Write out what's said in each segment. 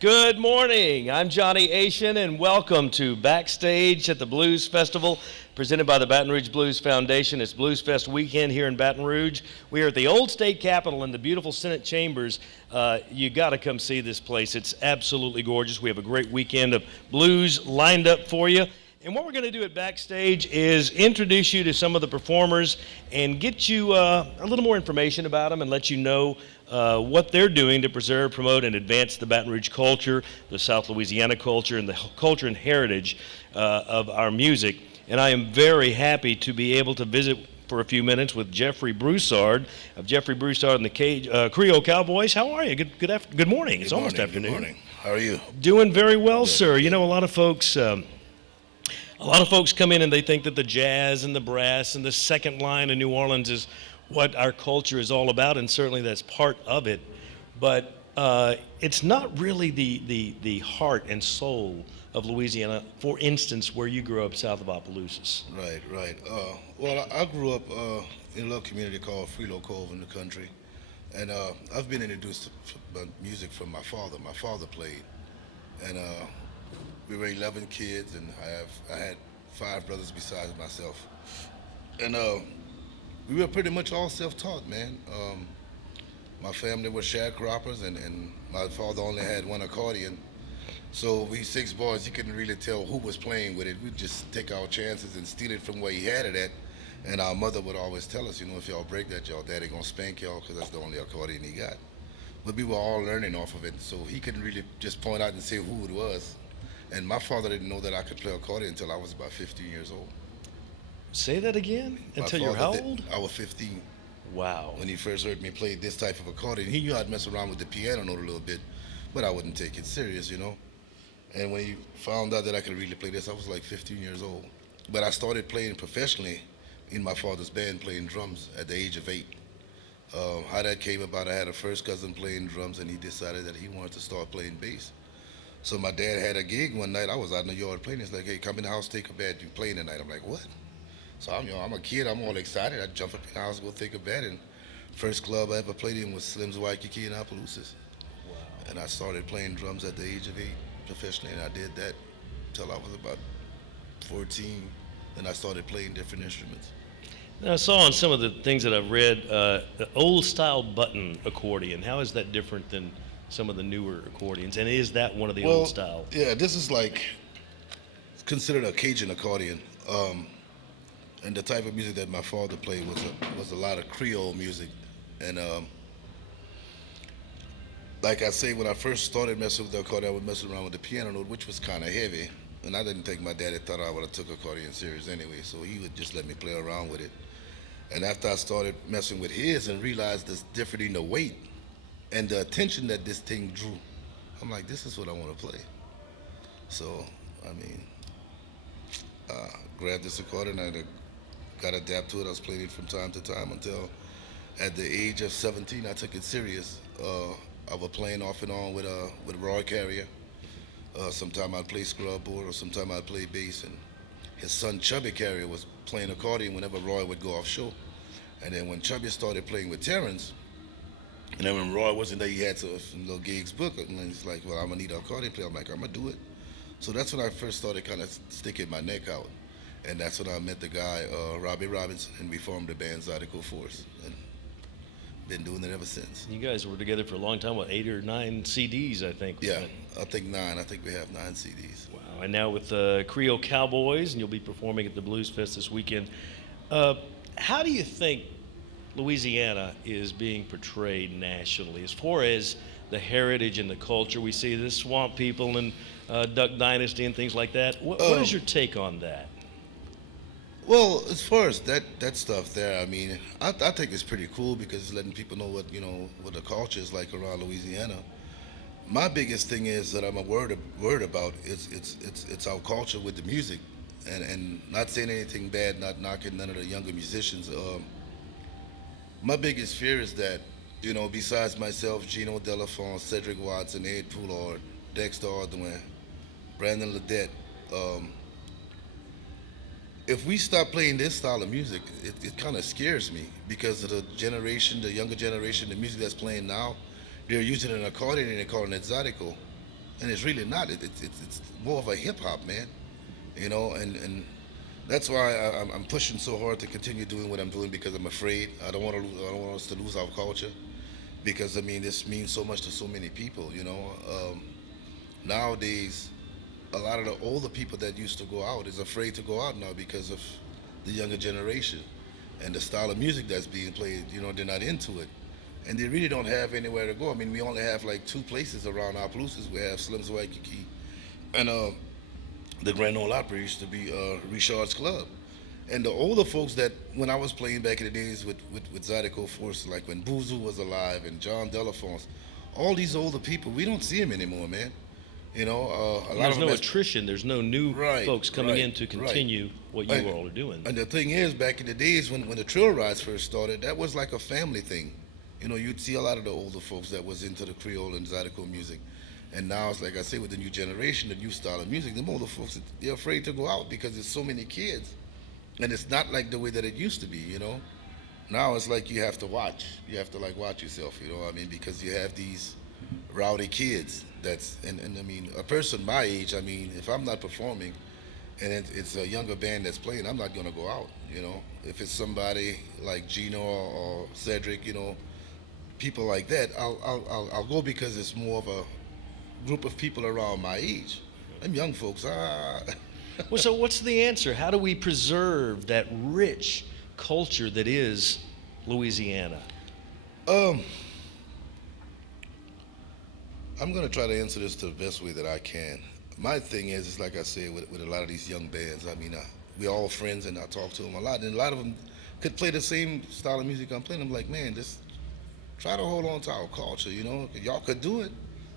Good morning. I'm Johnny Ahysen, and welcome to Backstage at the Blues Festival, presented by the Baton Rouge Blues Foundation. It's Blues Fest weekend here in Baton Rouge. We are at the old state capitol in the beautiful Senate chambers. You got to come see this place. It's absolutely gorgeous. We have a great weekend of blues lined up for you. And what we're going to do at Backstage is introduce you to some of the performers and get you a little more information about them and let you know what they're doing to preserve, promote, and advance the Baton Rouge culture, the South Louisiana culture, and the culture and heritage of our music. And I am very happy to be able to visit for a few minutes with Jeffery Broussard of Jeffery Broussard and the Creole Cowboys. How are you? Good morning. It's almost afternoon. Good morning. How are you? Doing very well, sir. You know, a lot of folks come in and they think that the jazz and the brass and the second line in New Orleans is what our culture is all about, and certainly that's part of it. But it's not really the heart and soul of Louisiana, for instance, where you grew up south of Opelousas. Right. Well, I grew up in a little community called Frilot Cove in the country, and I've been introduced to music from my father. My father played, and we were 11 kids, and I had 5 brothers besides myself, and we were pretty much all self-taught, man. My family were sharecroppers, and my father only had one accordion. So we 6 boys, you couldn't really tell who was playing with it. We'd just take our chances and steal it from where he had it at. And our mother would always tell us, if y'all break that, y'all daddy gonna spank y'all because that's the only accordion he got. But we were all learning off of it, so he couldn't really just point out and say who it was. And my father didn't know that I could play accordion until I was about 15 years old. Say that again? Until you're how old? I was 15. Wow. When he first heard me play this type of accordion, he knew I'd mess around with the piano note a little bit, but I wouldn't take it serious, And when he found out that I could really play this, I was like 15 years old. But I started playing professionally in my father's band, playing drums at the age of 8. How that came about, I had a first cousin playing drums, and he decided that he wanted to start playing bass. So my dad had a gig one night. I was out in the yard playing. He's like, "Hey, come in the house, take a bed. You playing tonight?" I'm like, "What?" So I'm a kid. I'm all excited. I jump up in the house, go take a bed, and first club I ever played in was Slim's Waikiki in Opelousas. Wow. And I started playing drums at the age of 8 professionally, and I did that till I was about 14. Then I started playing different instruments. Now, I saw on some of the things that I've read, the old style button accordion. How is that different than some of the newer accordions? And is that one of the old style? Yeah, this is considered a Cajun accordion. And the type of music that my father played was a lot of Creole music. And like I say, when I first started messing with the accordion, I would mess around with the piano note, which was kind of heavy. And I didn't think my daddy thought I would have took accordion serious anyway, so he would just let me play around with it. And after I started messing with his and realized this difference in the weight and the attention that this thing drew, I'm like, this is what I want to play. So, grabbed this accordion, I got adapted to it. I was playing it from time to time until at the age of 17, I took it serious. I was playing off and on with Roy Carrier. Sometime I'd play scrubboard, or sometime I'd play bass. And his son Chubby Carrier was playing accordion whenever Roy would go offshore. And then when Chubby started playing with Terrence, and then when Roy wasn't there, he had some little gigs booked. And then he's like, "Well, I'm gonna need an accordion player." I'm like, "I'm gonna do it." So that's when I first started kind of sticking my neck out. And that's when I met the guy, Robbie Robinson, and we formed the band Zydeco Force. And been doing it ever since. You guys were together for a long time, what, 8 or 9 CDs, I think? Yeah, I think 9. I think we have 9 CDs. Wow, and now with the Creole Cowboys, and you'll be performing at the Blues Fest this weekend. How do you think Louisiana is being portrayed nationally as far as the heritage and the culture? We see the Swamp People and Duck Dynasty and things like that. What is your take on that? Well, as far as that stuff there, I think it's pretty cool because it's letting people know what the culture is like around Louisiana. My biggest thing is that I'm worried about it's our culture with the music, and not saying anything bad, not knocking none of the younger musicians. My biggest fear is that besides myself, Gino Delafont, Cedric Watson, Ed Poulard, Dexter Ardoin, Brandon Ledette. If we stop playing this style of music, it kind of scares me because of the younger generation, the music that's playing now, they're using an accordion and they're calling it Zydeco. and it's really not. It's more of a hip hop, man. And that's why I'm pushing so hard to continue doing what I'm doing because I'm afraid I don't want us to lose our culture because I mean this means so much to so many people. Nowadays, a lot of the older people that used to go out is afraid to go out now because of the younger generation and the style of music that's being played. They're not into it, and they really don't have anywhere to go. I mean, we only have like two places around our Palousas. We have Slim's Waikiki and the Grand Ole Opry used to be Richard's Club. And the older folks that when I was playing back in the days with Zydeco Force, like when Boozoo was alive and John Delafonce, all these older people, we don't see them anymore, man. A lot There's of no them attrition. There's no new right, folks coming in right, to right. continue what you all are doing. And the thing is, back in the days when the trail rides first started, that was like a family thing. You'd see a lot of the older folks that was into the Creole and Zydeco music. And now it's like I say, with the new generation, the new style of music, the older folks, they're afraid to go out because there's so many kids. And it's not like the way that it used to be. Now it's like you have to watch. You have to like watch yourself, what I mean? Because you have these rowdy kids and I mean, a person my age, I mean, if I'm not performing and it's a younger band that's playing, I'm not going to go out. If it's somebody like Gino or Cedric, people like that, I'll go because it's more of a group of people around my age. Them young folks, Well, so what's the answer? How do we preserve that rich culture that is Louisiana? I'm going to try to answer this to the best way that I can. My thing is, it's like I said, with a lot of these young bands, I mean, we're all friends and I talk to them a lot, and a lot of them could play the same style of music I'm playing. I'm like, man, just try to hold on to our culture, Y'all could do it,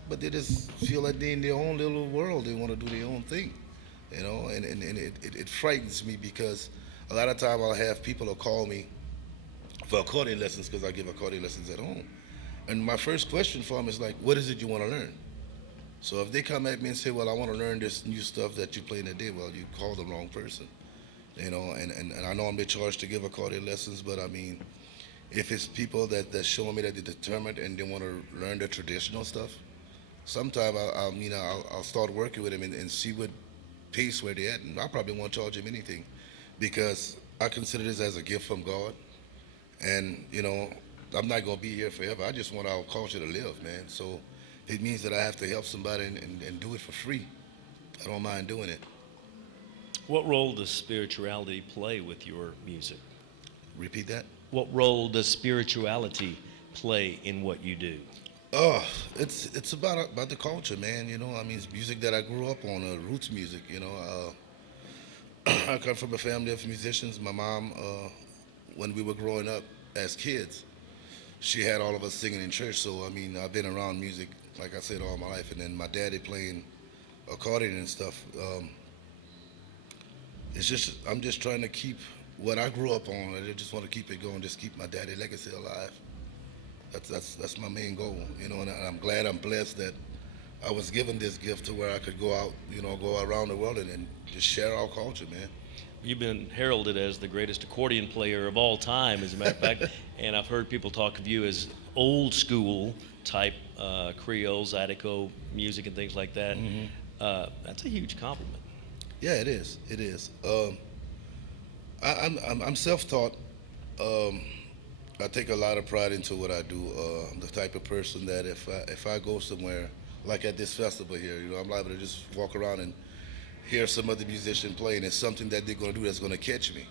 but they just feel like they're in their own little world. They want to do their own thing, and it frightens me because a lot of time I'll have people will call me for accordion lessons because I give accordion lessons at home. And my first question for them is like, what is it you want to learn? So if they come at me and say, well, I want to learn this new stuff that you play in the day, well, you call the wrong person, and I know I'm charged to give accordion lessons, but I mean, if it's people that's showing me that they're determined and they want to learn the traditional stuff, sometime I'll start working with them and see what pace where they're at, and I probably won't charge them anything because I consider this as a gift from God, and I'm not gonna be here forever. I just want our culture to live, man. So it means that I have to help somebody and do it for free. I don't mind doing it. What role does spirituality play with your music? Repeat that. What role does spirituality play in what you do? Oh, it's about the culture, man. I mean, it's music that I grew up on, roots music. I come from a family of musicians. My mom, when we were growing up as kids, she had all of us singing in church. So I mean, I've been around music, like I said, all my life. And then my daddy playing accordion and stuff. I'm just trying to keep what I grew up on. I just want to keep it going, just keep my daddy legacy alive. That's my main goal, and I'm glad I'm blessed that I was given this gift to where I could go out, go around the world and just share our culture, man. You've been heralded as the greatest accordion player of all time, as a matter of fact, and I've heard people talk of you as old school type Creole, Zydeco music and things like that. Mm-hmm. That's a huge compliment. Yeah, it is. It is. I'm self-taught. I take a lot of pride into what I do. I'm the type of person that if I go somewhere, like at this festival here, I'm liable to just walk around and hear some other musician play, and it's something that they're going to do that's going to catch me.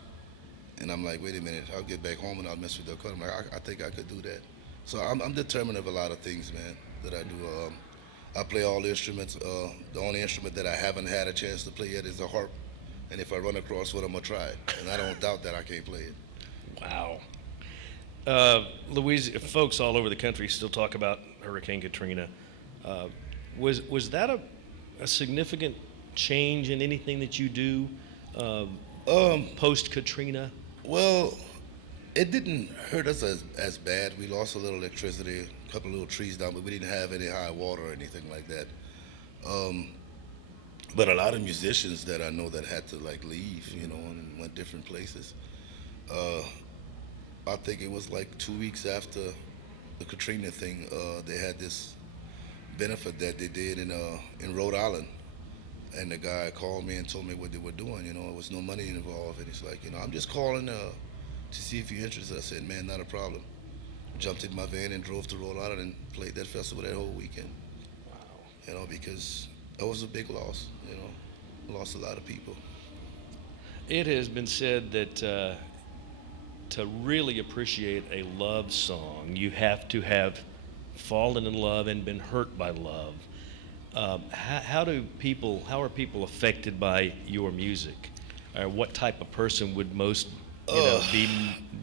And I'm like, wait a minute, I'll get back home and I'll mess with the accordion. I'm like, I think I could do that. So I'm determined of a lot of things, man, that I do. I play all the instruments. The only instrument that I haven't had a chance to play yet is the harp. And if I run across one, I'm going to try it. And I don't doubt that I can't play it. Wow. Folks all over the country still talk about Hurricane Katrina. Was that a significant change in anything that you do post-Katrina? Well, it didn't hurt us as bad. We lost a little electricity, a couple of little trees down, but we didn't have any high water or anything like that. But a lot of musicians that I know that had to like leave, and went different places. I think it was like 2 weeks after the Katrina thing, they had this benefit that they did in Rhode Island. And the guy called me and told me what they were doing. You know, there was no money involved, and he's like, you know, I'm just calling to see if you're interested. I said, man, not a problem. Jumped in my van and drove to Rhode Island and played that festival that whole weekend. Wow. You know, because that was a big loss. You know, lost a lot of people. It has been said that to really appreciate a love song, you have to have fallen in love and been hurt by love. How are people affected by your music? Or what type of person would most,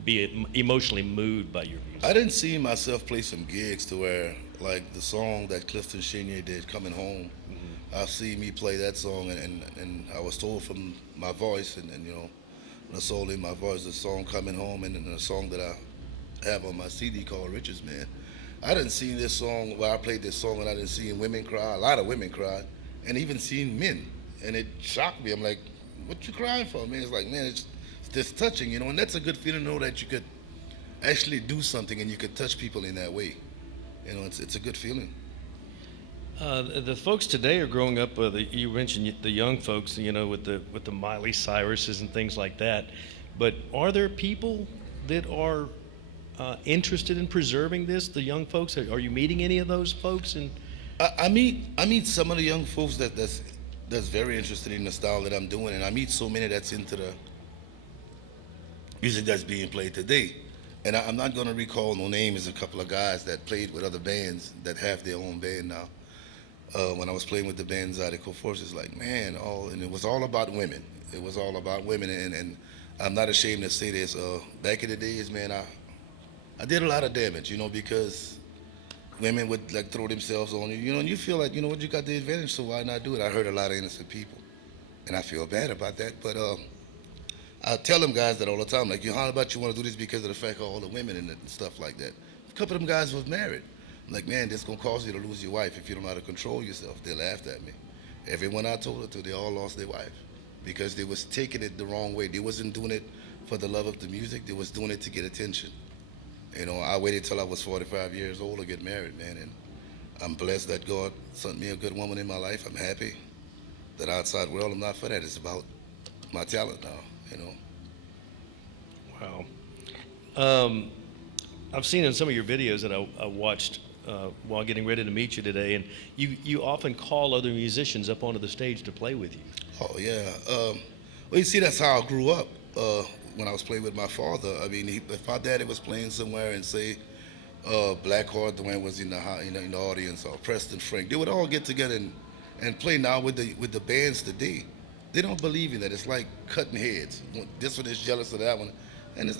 be emotionally moved by your music? I didn't see myself play some gigs to where, like the song that Clifton Chenier did, "Coming Home." Mm-hmm. I see me play that song, and I was told from my voice, and you know, when I sold in my voice, the song "Coming Home," and then the song that I have on my CD called "Riches Man." I didn't see this song, I played this song, and I didn't see women cry. A lot of women cried, and even seen men, and it shocked me. I'm like, what you crying for, man? It's like, man, it's just touching, you know, and that's a good feeling to know that you could actually do something and you could touch people in that way. You know, it's a good feeling. The folks today are growing up. You mentioned the young folks, you know, with the Miley Cyruses and things like that. But are there people that are interested in preserving this? The young folks. Are you meeting any of those folks? And I meet some of the young folks that's very interested in the style that I'm doing, and I meet so many that's into the music that's being played today. And I'm not going to recall no names. A couple of guys that played with other bands that have their own band now. When I was playing with the band Zydeco Forces, like, man, and it was all about women. It was all about women, and I'm not ashamed to say this. Back in the days, man, I did a lot of damage, you know, because women would like throw themselves on you, you know, and you feel like, you know what, you got the advantage, so why not do it? I hurt a lot of innocent people, and I feel bad about that, but I tell them guys that all the time, like, how about you want to do this because of the fact of all the women and stuff like that? A couple of them guys was married. I'm like, man, this gonna cause you to lose your wife if you don't know how to control yourself. They laughed at me. Everyone I told it to, they all lost their wife because they was taking it the wrong way. They wasn't doing it for the love of the music. They was doing it to get attention. You know, I waited till I was 45 years old to get married, man, and I'm blessed that God sent me a good woman in my life. I'm happy. That outside world, I'm not for that. It's about my talent now, you know. Wow. I've seen in some of your videos that I watched while getting ready to meet you today, and you often call other musicians up onto the stage to play with you. Oh, yeah. Well, you see, that's how I grew up. When I was playing with my father, I mean, if my daddy was playing somewhere and say Black Heart, Dwayne was in the audience, or Preston Frank, they would all get together and play. Now with the bands today, they don't believe in that. It's like cutting heads. This one is jealous of that one, and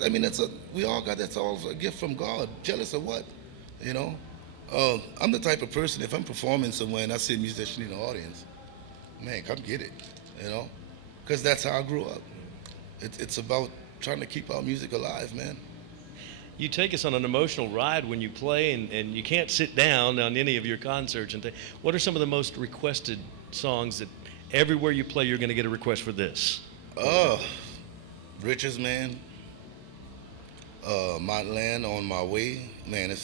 we all got, that's all a gift from God. Jealous of what, you know? I'm the type of person, if I'm performing somewhere and I see a musician in the audience, man, come get it, you know, because that's how I grew up. It's about trying to keep our music alive, man. You take us on an emotional ride when you play, and you can't sit down on any of your concerts. What are some of the most requested songs that everywhere you play you're going to get a request for this? Riches Man, Mountain Land, On My Way. Man,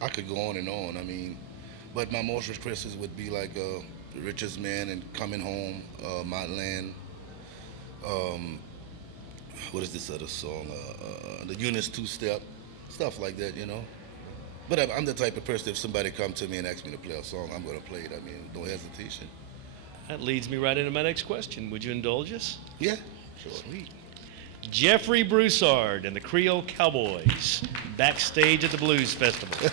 I could go on and on. I mean, but my most requested would be like Riches Man and Coming Home, Mountain Land. What is this other song? The Eunice Two-Step, stuff like that, you know. But I'm the type of person, if somebody come to me and ask me to play a song, I'm going to play it. I mean, no hesitation. That leads me right into my next question. Would you indulge us? Yeah, sure. Sweet. Jeffery Broussard and the Creole Cowboys, Backstage at the Blues Festival.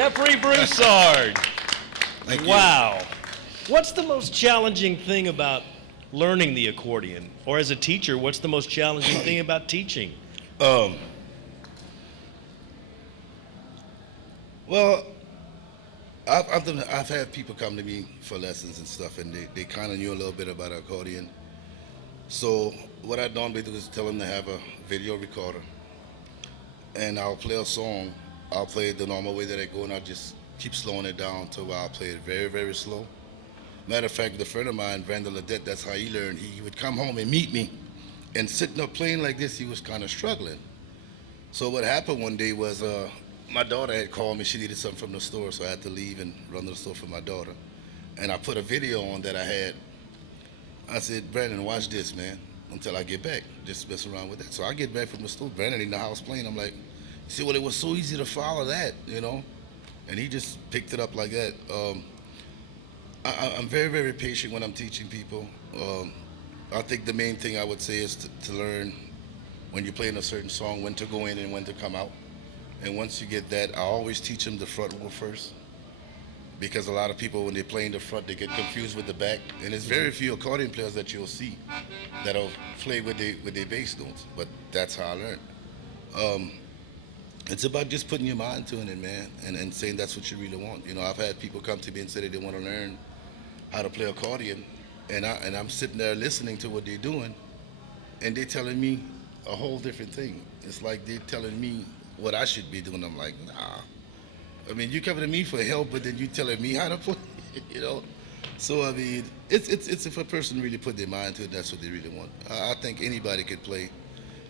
Jeffery Broussard. Thank you. Wow. What's the most challenging thing about learning the accordion? Or as a teacher, what's the most challenging thing about teaching? Well, I've had people come to me for lessons and stuff, and they kind of knew a little bit about accordion. So what I normally do is tell them to have a video recorder, and I'll play a song. I'll play it the normal way that I go, and I'll just keep slowing it down to where I'll play it very, very slow. Matter of fact, a friend of mine, Brandon Ledette, that's how he learned. He would come home and meet me, and sitting up playing like this, he was kind of struggling. So what happened one day was my daughter had called me. She needed something from the store, so I had to leave and run to the store for my daughter. And I put a video on that I had. I said, Brandon, watch this, man, until I get back. Just mess around with that. So I get back from the store. Brandon in the house playing. I'm like, see, well, it was so easy to follow that, you know? And he just picked it up like that. I'm very, very patient when I'm teaching people. I think the main thing I would say is to learn when you're playing a certain song, when to go in and when to come out. And once you get that, I always teach them the front wheel first. Because a lot of people, when they're playing the front, they get confused with the back. And there's very few accordion players that you'll see that'll play with their bass notes. But that's how I learned. It's about just putting your mind to it, man, and saying that's what you really want. You know, I've had people come to me and say that they want to learn how to play accordion, and I'm sitting there listening to what they're doing, and they're telling me a whole different thing. It's like they're telling me what I should be doing. I'm like, nah. I mean, you coming to me for help, but then you telling me how to play, you know? So, I mean, it's if a person really put their mind to it, that's what they really want. I think anybody could play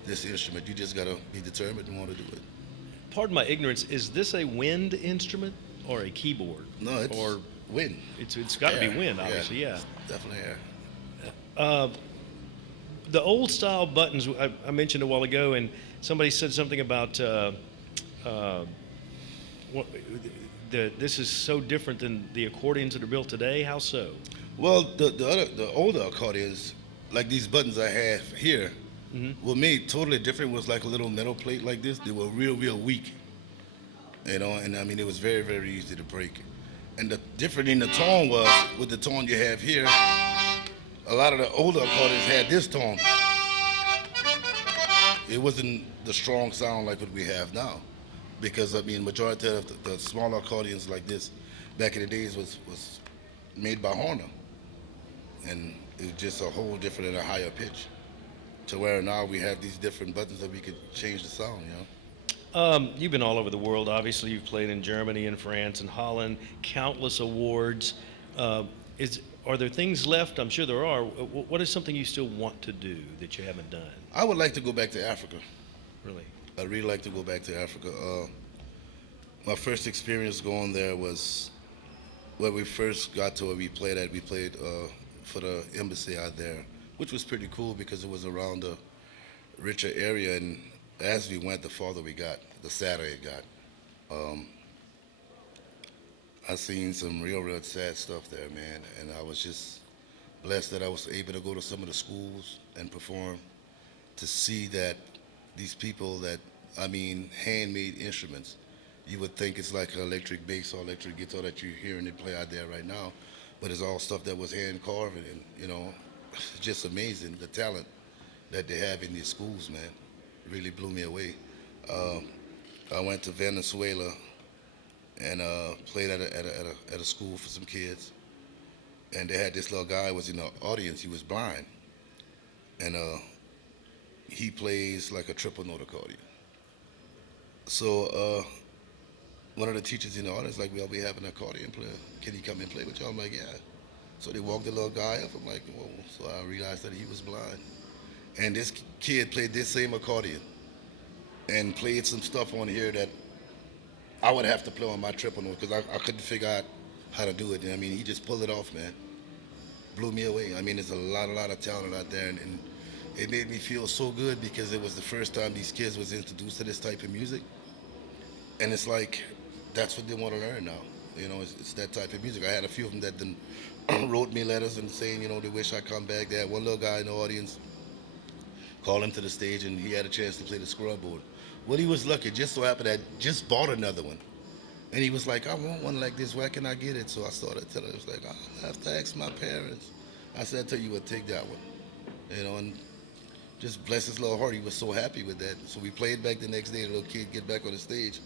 this instrument. You just got to be determined and want to do it. Pardon my ignorance, is this a wind instrument or a keyboard? No, it's wind. It's got to be wind, obviously, yeah. Definitely air. The old style buttons I mentioned a while ago, and somebody said something about this is so different than the accordions that are built today. How so? Well, the older accordions, like these buttons I have here, were made totally different. It was like a little metal plate like this. They were real, real weak, you know. And I mean, it was very, very easy to break. And the difference in the tone was with the tone you have here. A lot of the older accordions had this tone. It wasn't the strong sound like what we have now, because I mean, majority of the smaller accordions like this back in the days was made by Horner, and it was just a whole different and a higher pitch. To where now we have these different buttons that we could change the sound, you know. You've been all over the world. Obviously, you've played in Germany and France and Holland, countless awards. Are there things left? I'm sure there are. What is something you still want to do that you haven't done? I would like to go back to Africa. Really? I'd really like to go back to Africa. My first experience going there was where we first got to where we played at. We played for the embassy out there, which was pretty cool because it was around a richer area, and as we went, the farther we got, the sadder it got. I seen some real, real sad stuff there, man, and I was just blessed that I was able to go to some of the schools and perform, to see that these people that, I mean, handmade instruments. You would think it's like an electric bass or electric guitar that you're hearing it play out there right now, but it's all stuff that was hand carved, and you know, it's just amazing the talent that they have in these schools, man. It really blew me away. I went to Venezuela and played at a school for some kids, and they had this little guy was in the audience. He was blind, and he plays like a triple note accordion. So one of the teachers in the audience like, well, we have an accordion player. Can he come and play with y'all? I'm like, yeah. So they walked the little guy up. I'm like, whoa. So I realized that he was blind. And this kid played this same accordion and played some stuff on here that I would have to play on my triple note because I couldn't figure out how to do it. I mean, he just pulled it off, man. Blew me away. I mean, there's a lot of talent out there, and it made me feel so good because it was the first time these kids was introduced to this type of music. And it's like, that's what they want to learn now. You know, it's that type of music. I had a few of them that then wrote me letters and saying, you know, they wish I'd come back. They had one little guy in the audience, called him to the stage, and he had a chance to play the scrub board. Well, he was lucky. Just so happened that I just bought another one. And he was like, I want one like this. Where can I get it? So I started telling him, I was like, I have to ask my parents. I said, I tell you what, take that one. And just bless his little heart. He was so happy with that. So we played back the next day. The little kid get back on the stage.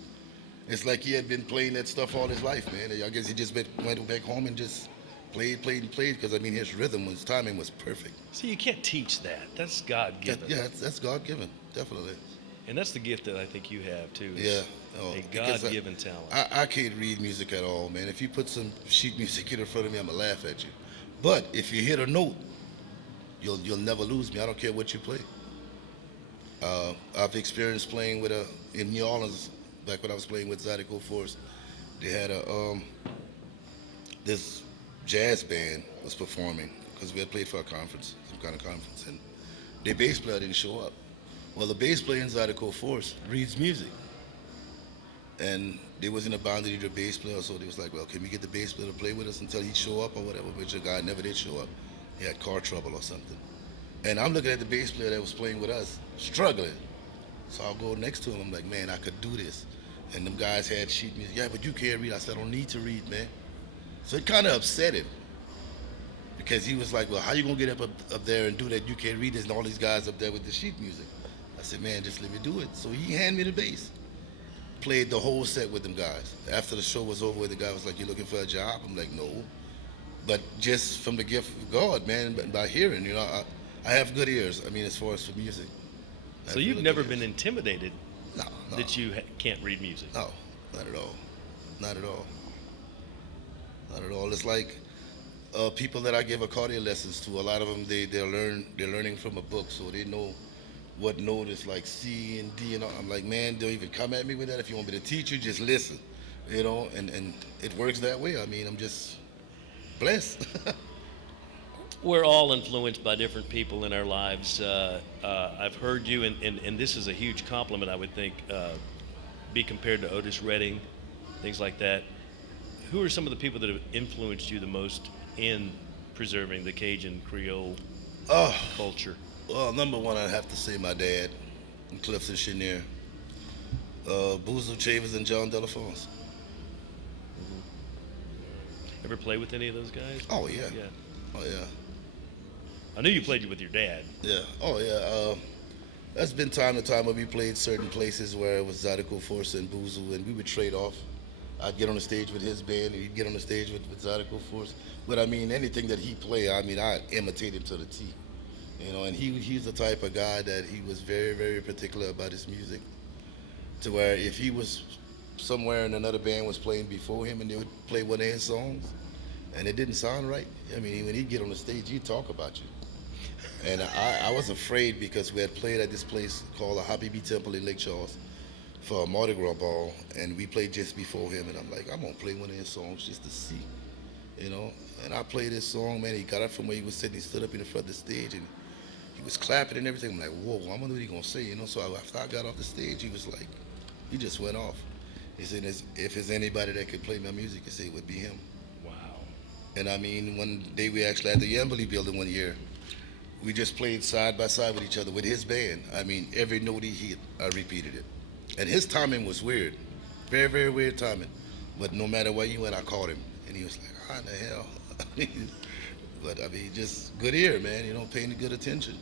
It's like he had been playing that stuff all his life, man. I guess he just went back home and just played and played. Because I mean, his rhythm, his timing was perfect. So you can't teach that. That's God given. Yeah, that's God given, definitely. And that's the gift that I think you have too. Yeah, a God-given talent. I can't read music at all, man. If you put some sheet music in front of me, I'm gonna laugh at you. But if you hit a note, you'll never lose me. I don't care what you play. I've experienced playing with in New Orleans back when I was playing with Zydeco Force. They had this jazz band was performing because we had played for a conference, some kind of conference, and their bass player didn't show up. Well, the bass player in Zydeco Force reads music, and they was in a band that needed a bass player, so they was like, well, can we get the bass player to play with us until he'd show up or whatever, which the guy never did show up. He had car trouble or something. And I'm looking at the bass player that was playing with us, struggling. So I'll go next to him, I'm like, man, I could do this. And them guys had sheet music. Yeah, but you can't read. I said, I don't need to read, man. So it kind of upset him, because he was like, well, how you gonna get up there and do that? You can't read this, and all these guys up there with the sheet music. I said, man, just let me do it. So he handed me the bass. Played the whole set with them guys. After the show was over, the guy was like, you looking for a job? I'm like, no. But just from the gift of God, man, by hearing, I have good ears. I mean, as far as for music. So you've never been intimidated No. that you can't read music? No, not at all. Not at all. Not at all. It's like people that I give accordion lessons to. A lot of them, they're learning from a book, so they know what note is like C and D and all. I'm like, man, don't even come at me with that. If you want me to teach you, just listen, and it works that way. I mean, I'm just blessed. We're all influenced by different people in our lives. I've heard you, and this is a huge compliment, I would think, be compared to Otis Redding, things like that. Who are some of the people that have influenced you the most in preserving the Cajun Creole culture? Well, number one, I'd have to say my dad, Clifton Chenier, Boozle Chavez, and John Delafonce. Ever play with any of those guys? Oh, yeah. Oh, yeah. I knew you played with your dad. Yeah. Oh, yeah. That's been time to time where we played certain places where it was Zydeco Force and Boozle, and we would trade off. I'd get on the stage with his band, and he'd get on the stage with Zydeco Force. But, I mean, anything that he played, I mean, I'd imitate him to the T. And he's the type of guy that he was very, very particular about his music, to where if he was somewhere and another band was playing before him and they would play one of his songs and it didn't sound right, I mean, when he'd get on the stage, he'd talk about you. And I was afraid, because we had played at this place called the Habibi Temple in Lake Charles for a Mardi Gras ball, and we played just before him, and I'm like, I'm gonna play one of his songs just to see, And I played his song, man. He got up from where he was sitting, he stood up in the front of the stage, and he was clapping and everything. I'm like, whoa, I wonder what he's gonna say, So after I got off the stage, he just went off. He said, if there's anybody that could play my music, he said it would be him. Wow. And I mean, one day we actually at the Yambly building one year, we just played side by side with each other with his band. I mean, every note he hit, I repeated it. And his timing was weird, very, very weird timing. But no matter where he went, I caught him. And he was like, how in the hell? But I mean, just good ear, man, paying good attention.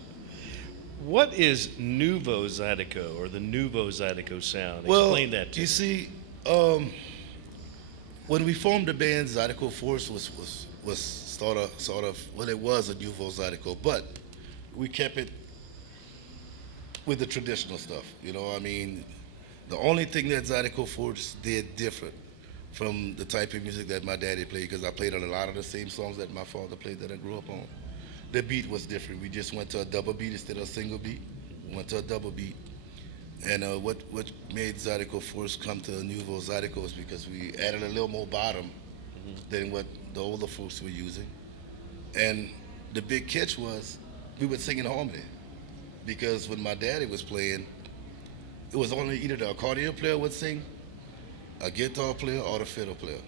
What is Nouveau Zydeco, or the Nouveau Zydeco sound? Well, Explain that to me. You see, when we formed the band, Zydeco Force was sort of, well, it was a Nouveau Zydeco, but we kept it with the traditional stuff. I mean, the only thing that Zydeco Force did different from the type of music that my daddy played, because I played on a lot of the same songs that my father played that I grew up on. The beat was different. We just went to a double beat instead of a single beat. We went to a double beat. And what made Zydeco Force come to Nouveau Zydeco is because we added a little more bottom than what the older folks were using. And the big catch was we would sing in harmony. Because when my daddy was playing, it was only either the accordion player would sing, a guitar player, or the fiddle player.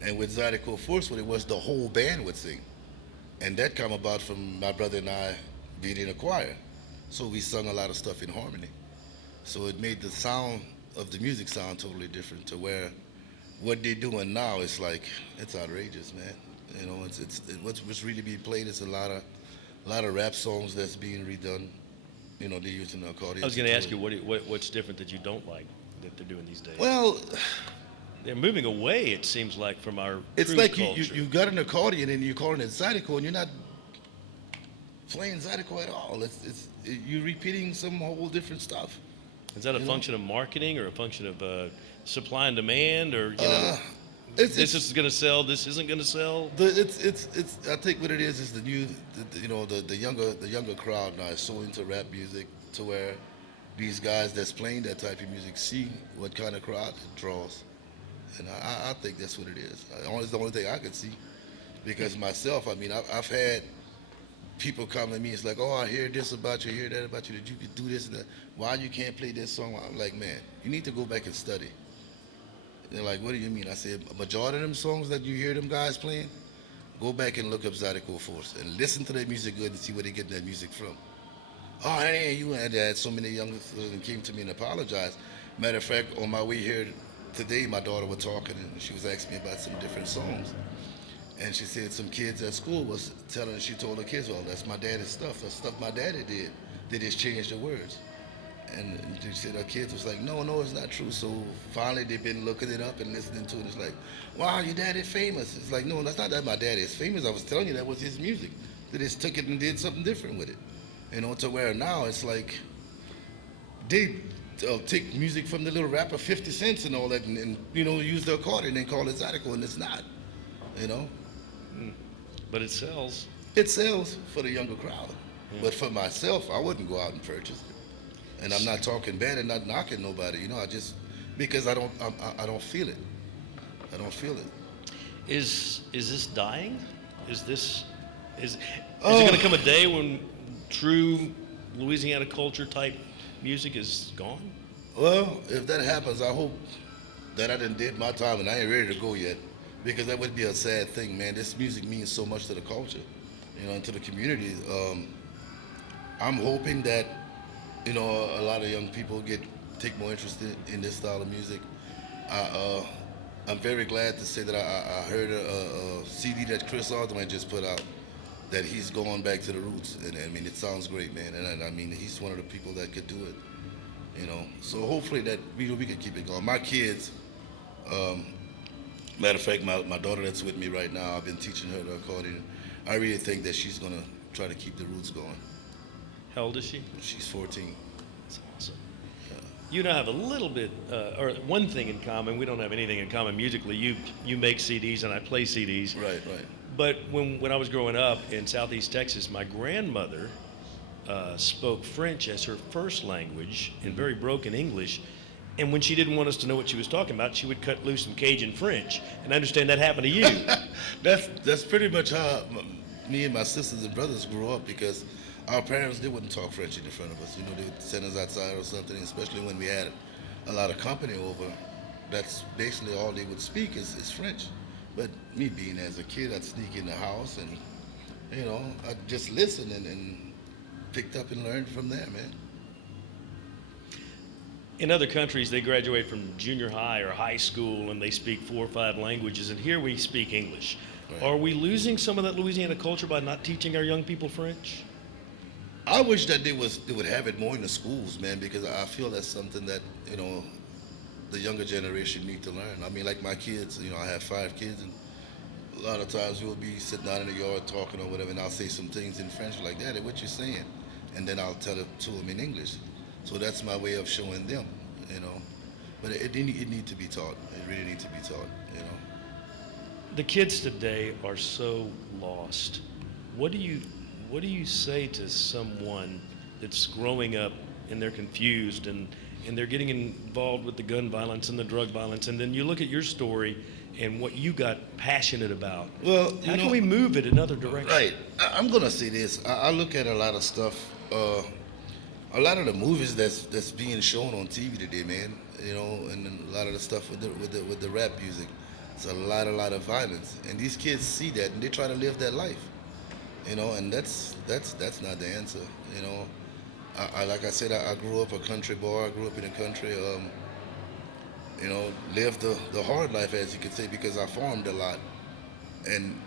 And with Zydeco Force, what it was, the whole band would sing. And that came about from my brother and I being in a choir. So we sung a lot of stuff in harmony. So it made the sound of the music sound totally different, to where what they're doing now is like it's outrageous, man. What's really being played is a lot of rap songs that's being redone. They're using the I accordion was to going to do ask it. you what's different that you don't like that they're doing these days. Well, They're moving away, it seems like, from our it's true like culture. you got an accordion and you're calling it Zydeco and you're not playing Zydeco at all. You're repeating some whole different stuff. Is that a You know? function of marketing or a function of supply and demand, or It's this it's is going to sell, this isn't going to sell? it's I think what it is the new the younger crowd now is so into rap music to where these guys that's playing that type of music see what kind of crowd it draws, and I think that's what it is. It's the only thing I could see, because myself, I mean, I've had people come to me. It's like, oh, I hear this about you, I hear that about you, that you could do this and that. Why you can't play this song? I'm like, man, you need to go back and study. They're like, what do you mean? I said, a majority of them songs that you hear them guys playing, go back and look up Zydeco Force and listen to their music good and see where they get that music from. Oh, hey, you had so many young that came to me and apologized. Matter of fact, on my way here today, my daughter was talking and she was asking me about some different songs. And she said some kids at school was telling her, she told her kids, well, that's my daddy's stuff. That's stuff my daddy did. They just changed the words. And she said her kids was like, no, it's not true. So finally they've been looking it up and listening to it. It's like, wow, your daddy's famous. It's like, no, that's not that my daddy is famous. I was telling you that was his music. They just took it and did something different with it. To where now it's like they take music from the little rapper 50 Cents and all that and use the accordion and call it Zydeco, and it's not, you know. But it sells. It sells for the younger crowd. Yeah. But for myself, I wouldn't go out and purchase it. And I'm not talking bad and not knocking nobody, I just, because I don't feel it. I don't feel it. Is this dying? Is it going to come a day when true Louisiana culture type music is gone? Well, if that happens, I hope that I did my time and I ain't ready to go yet, because that would be a sad thing, man. This music means so much to the culture, and to the community. I'm hoping that, a lot of young people take more interest in this style of music. I'm very glad to say that I heard a CD that Chris Osborne just put out, that he's going back to the roots, and I mean, it sounds great, man. And I mean, he's one of the people that could do it, So hopefully that we can keep it going. My kids, matter of fact, my daughter that's with me right now, I've been teaching her the accordion. I really think that she's gonna try to keep the roots going. How old is she? She's 14. That's awesome. You and I have a little bit, or one thing in common. We don't have anything in common musically. You make CDs and I play CDs. Right. But when I was growing up in Southeast Texas, my grandmother spoke French as her first language in very broken English. And when she didn't want us to know what she was talking about, she would cut loose some Cajun French. And I understand that happened to you. That's pretty much how me and my sisters and brothers grew up, because our parents, they wouldn't talk French in front of us. They would send us outside or something, especially when we had a lot of company over. That's basically all they would speak is French. But me being as a kid, I'd sneak in the house and, I'd just listen and picked up and learned from there, man. In other countries, they graduate from junior high or high school and they speak 4 or 5 languages, and here we speak English. Right. Are we losing some of that Louisiana culture by not teaching our young people French? I wish that they would have it more in the schools, man, because I feel that's something that, the younger generation need to learn. I mean, like my kids, I have 5 kids, and a lot of times we'll be sitting out in the yard talking or whatever, and I'll say some things in French like, Daddy, what you saying? And then I'll tell it to them in English. So that's my way of showing them, But it needs to be taught. It really needs to be taught, The kids today are so lost. What do you say to someone that's growing up and they're confused and they're getting involved with the gun violence and the drug violence, and then you look at your story and what you got passionate about? Well, how can we move it another direction? Right. I'm gonna say this. I look at a lot of stuff. A lot of the movies that's being shown on TV today, man. And then a lot of the stuff with the rap music. It's a lot of violence, and these kids see that and they try to live that life. And that's not the answer. I like I said, I grew up a country boy. I grew up in the country. live the hard life, as you could say, because I farmed a lot. And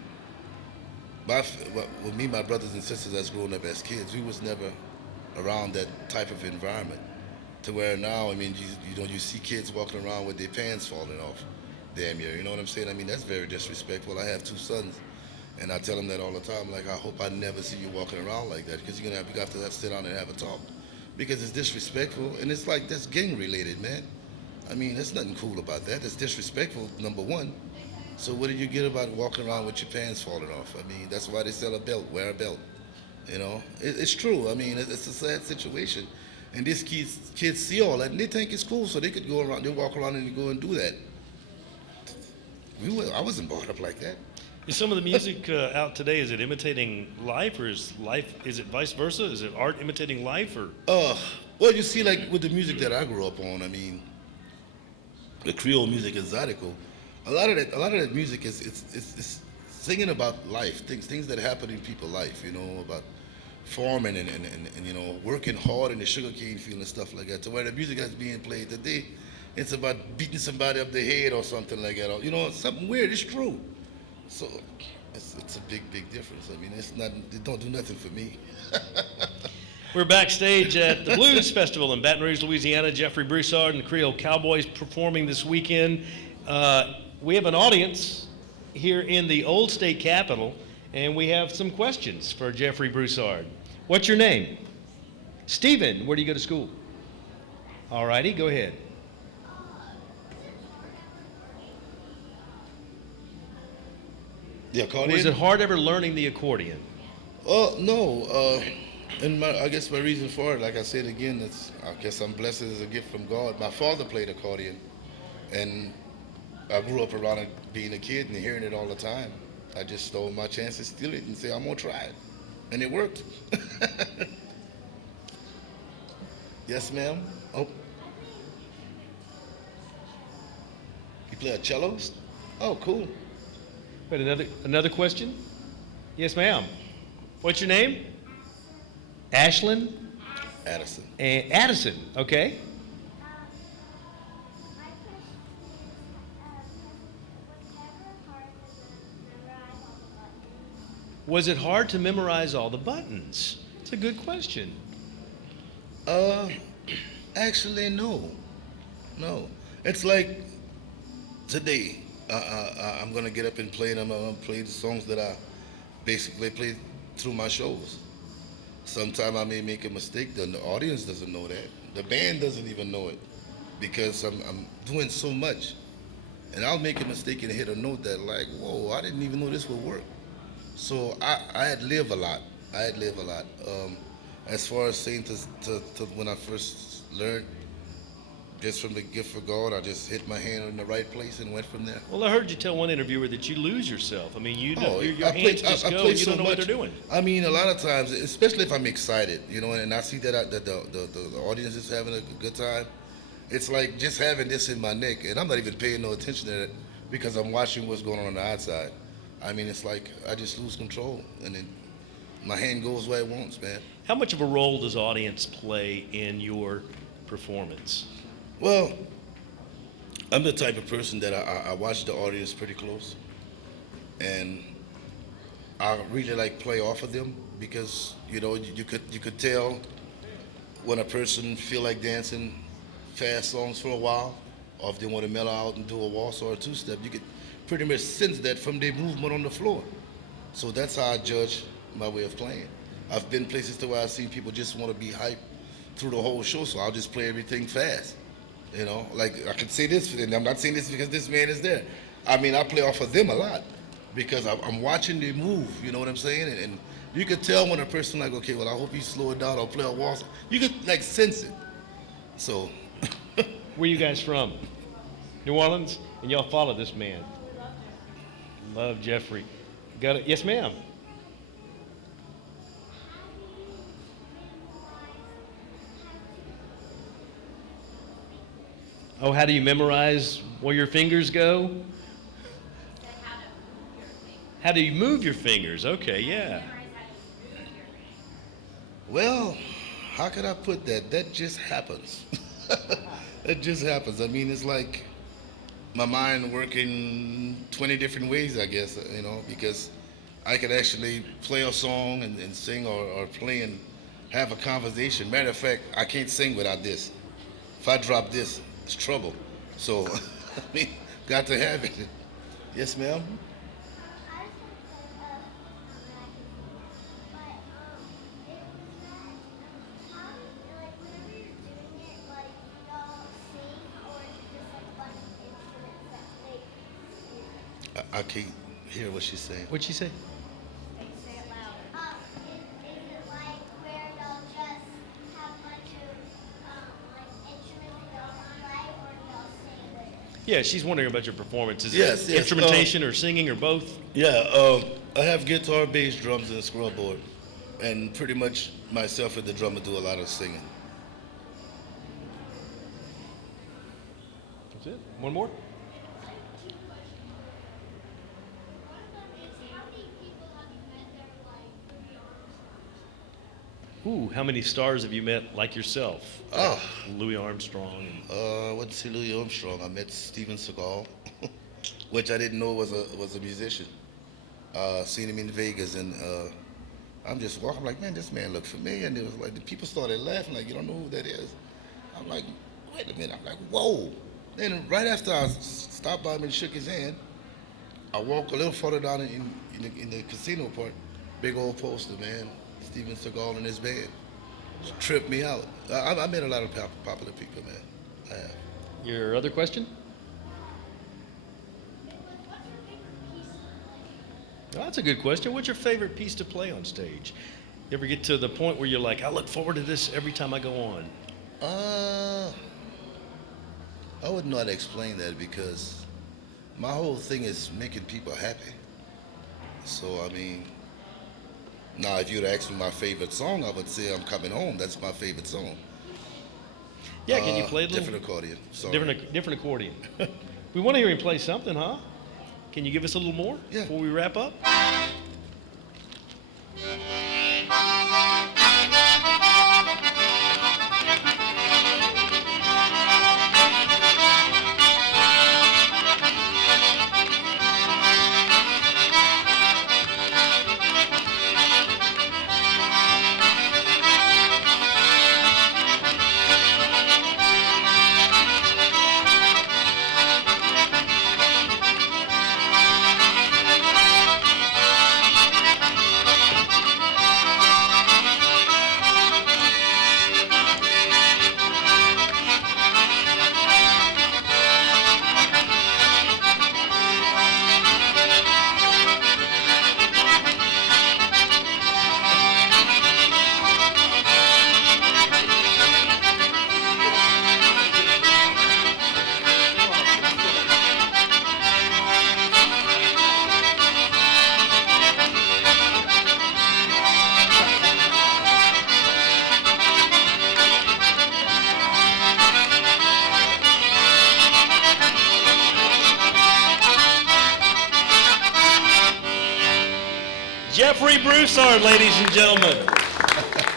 with me, my brothers and sisters that's growing up as kids, we was never around that type of environment. To where now, I mean, you see kids walking around with their pants falling off, damn near. You know what I'm saying? I mean, that's very disrespectful. I have two sons, and I tell them that all the time. Like, I hope I never see you walking around like that, because you have to sit down and have a talk, because it's disrespectful, and it's like that's gang related, man. I mean, there's nothing cool about that. It's disrespectful, number one. So what do you get about walking around with your pants falling off? I mean, that's why they sell a belt. Wear a belt. It's true. I mean, it's a sad situation, and these kids see all that and they think it's cool, so they could go around, they walk around and go and do that. I wasn't brought up like that. Is some of the music out today, is it imitating life, or is it vice versa? Is it art imitating life, or? Well, you see, like with the music that I grew up on, I mean, the Creole music is Zydeco. A lot of that music is singing about life, things that happen in people's life, about farming and working hard in the sugarcane field and stuff like that. To where the music that's being played today, it's about beating somebody up the head or something like that. Or, something weird. It's true. So it's a big difference. I mean, it don't do nothing for me. We're backstage at the Blues Festival in Baton Rouge, Louisiana. Jeffery Broussard and the Creole Cowboys performing this weekend. We have an audience here in the old state capitol, and we have some questions for Jeffery Broussard. What's your name? Stephen. Where do you go to school? All righty, go ahead. The accordion? Was it hard ever learning the accordion? No. And I guess my reason for it, like I said again, I guess I'm blessed as a gift from God. My father played accordion, and I grew up around it being a kid and hearing it all the time. I just stole my chance to steal it and say, I'm going to try it. And it worked. Yes, ma'am? Oh. You play a cello? Oh, cool. Wait, another question? Yes, ma'am. What's your name? Ashlyn? Addison. And Addison, okay. Was it hard to memorize all the buttons? It's a good question. Actually, no. It's like today, I'm gonna get up and play them. I'm gonna play the songs that I basically play through my shows. Sometimes I may make a mistake. The audience doesn't know that. The band doesn't even know it, because I'm doing so much, and I'll make a mistake and hit a note that, like, whoa, I didn't even know this would work. So I had lived a lot. As far as saying to when I first learned, just from the gift of God, I just hit my hand in the right place and went from there. Well, I heard you tell one interviewer that you lose yourself. I mean, your hands just go, I and you don't know what they're doing. I mean, a lot of times, especially if I'm excited, and I see that the audience is having a good time, it's like just having this in my neck, and I'm not even paying no attention to it because I'm watching what's going on the outside. I mean, it's like I just lose control, and then my hand goes where it wants, man. How much of a role does audience play in your performance? Well, I'm the type of person that I watch the audience pretty close, and I really like play off of them, because you could tell when a person feel like dancing fast songs for a while, or if they want to mellow out and do a waltz or a two-step. You could pretty much sense that from their movement on the floor. So that's how I judge my way of playing. I've been places to where I've seen people just want to be hyped through the whole show, so I'll just play everything fast. Like I could say this, and I'm not saying this because this man is there. I mean, I play off of them a lot because I'm watching them move, you know what I'm saying? And you could tell when a person like, okay, well, I hope you slow it down or play a waltz. You could like sense it. So. Where you guys from? New Orleans? And y'all follow this man. Love Jeffery. Got it? Yes, ma'am. Oh, how do you memorize where your fingers go? How do you move your fingers? Okay, yeah. Well, how could I put that? That just happens. It just happens. I mean, it's like my mind working 20 different ways, I guess, because I could actually play a song and sing or play and have a conversation. Matter of fact, I can't sing without this. If I drop this, it's trouble. So, I mean, got to have it. Yes, ma'am? I can't hear what she's saying. What'd she say? Say it loud. Is it like where they'll just have a bunch of like instruments that y'all play, or y'all sing? Yeah, she's wondering about your performance. Is Yes, it yes, instrumentation or singing or both? Yeah, I have guitar, bass, drums, and a scroll board. And pretty much myself and the drummer do a lot of singing. That's it. One more? Ooh, how many stars have you met like yourself? Oh. Louis Armstrong. I went to see Louis Armstrong. I met Steven Seagal, which I didn't know was a musician. Seen him in Vegas, and I'm just walking. I'm like, man, this man looked familiar. And it was like the people started laughing, like, you don't know who that is. I'm like, wait a minute. I'm like, whoa. Then right after I stopped by him and shook his hand, I walked a little further down in the casino part. Big old poster, man. Steven Seagal and his band. Tripped me out. I met a lot of popular people, man. I have. Your other question? Oh, that's a good question. What's your favorite piece to play on stage? You ever get to the point where you're like, I look forward to this every time I go on? I wouldn't know how to explain that because my whole thing is making people happy. So, I mean, now if you'd ask me my favorite song, I would say I'm Coming Home. That's my favorite song. Yeah, can you play a little? Different accordion. Sorry. Different accordion. We want to hear him play something, huh? Can you give us a little more Yeah. before we wrap up? Jeffery Broussard, ladies and gentlemen.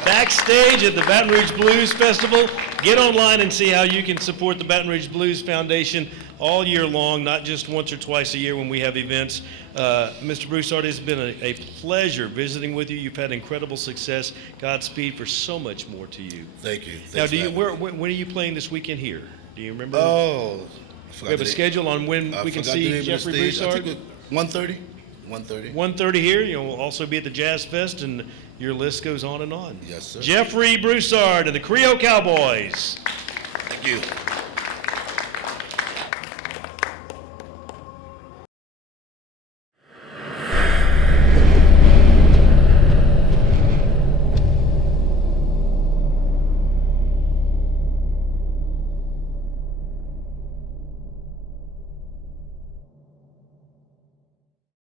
Backstage at the Baton Rouge Blues Festival. Get online and see how you can support the Baton Rouge Blues Foundation all year long, not just once or twice a year when we have events. Mr. Broussard, it's been a pleasure visiting with you. You've had incredible success. Godspeed for so much more to you. Thank you. Now, Thanks when are you playing this weekend here? Do you remember? Oh. We have a schedule on when we can see Jeffery Broussard? I think 1:30. 1:30. 1:30 here. You'll also be at the Jazz Fest, and your list goes on and on. Yes, sir. Jeffery Broussard and the Creole Cowboys. Thank you.